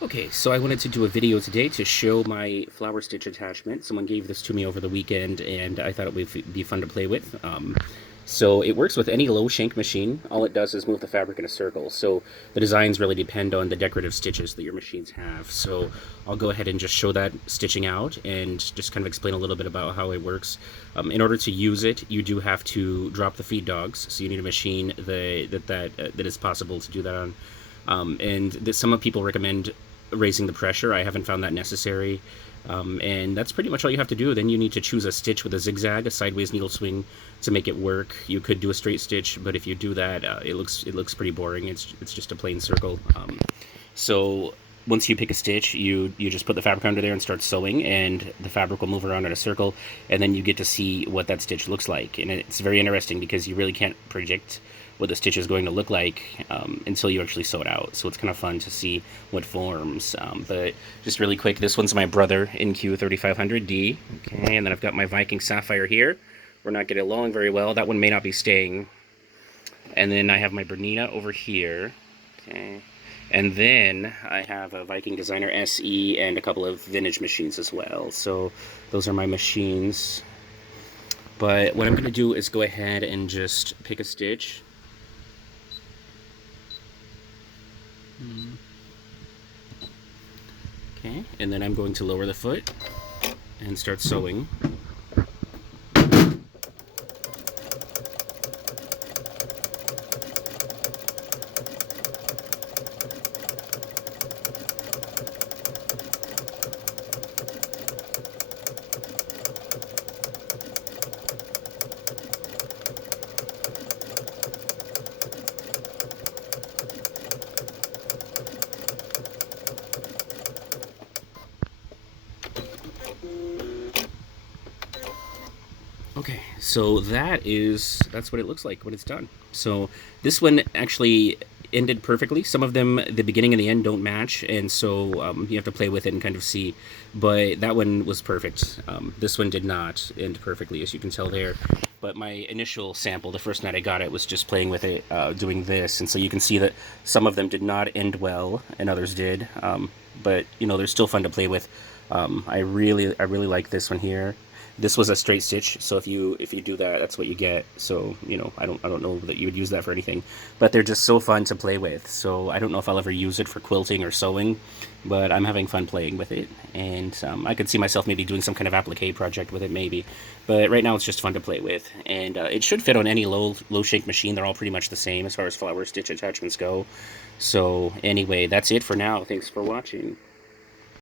Okay, so I wanted to do a video today to show my flower stitch attachment. Someone gave this to me over the weekend, and I thought it would be fun to play with. So it works with any low shank machine. All it does is move the fabric in a circle. So the designs really depend on the decorative stitches that your machines have. So I'll go ahead and just show that stitching out and just kind of explain a little bit about how it works. In order to use it, you do have to drop the feed dogs. So you need a machine that is possible to do that on. Some people recommend raising the pressure. I haven't found that necessary. And that's pretty much all you have to do. Then you need to choose a stitch with a zigzag, a sideways needle swing to make it work. You could do a straight stitch, but if you do that, it looks pretty boring. It's just a plain circle. So once you pick a stitch, you just put the fabric under there and start sewing, and the fabric will move around in a circle, and then you get to see what that stitch looks like. And it's very interesting because you really can't predict what the stitch is going to look like until you actually sew it out. So it's kind of fun to see what forms. But just really quick, this one's my Brother NQ3500D. Okay, and then I've got my Viking Sapphire here. We're not getting along very well. That one may not be staying. And then I have my Bernina over here. Okay. And then I have a Viking Designer SE and a couple of vintage machines as well. So those are my machines. But what I'm going to do is go ahead and just pick a stitch. Okay, and then I'm going to lower the foot and start sewing. Okay, so that's what it looks like when it's done. So this one actually ended perfectly. Some of them, the beginning and the end, don't match, and so you have to play with it and kind of see. But that one was perfect. This one did not end perfectly, as you can tell there. But my initial sample, the first night I got it, was just playing with it, doing this, and so you can see that some of them did not end well, and others did. But they're still fun to play with. I really like this one here. This was a straight stitch, so if you do that, that's what you get. So I don't know that you would use that for anything, but they're just so fun to play with. So I don't know if I'll ever use it for quilting or sewing, but I'm having fun playing with it, and I could see myself maybe doing some kind of applique project with it, maybe. But right now it's just fun to play with, and it should fit on any low shank machine. They're all pretty much the same as far as flower stitch attachments go. So anyway, that's it for now. Thanks for watching.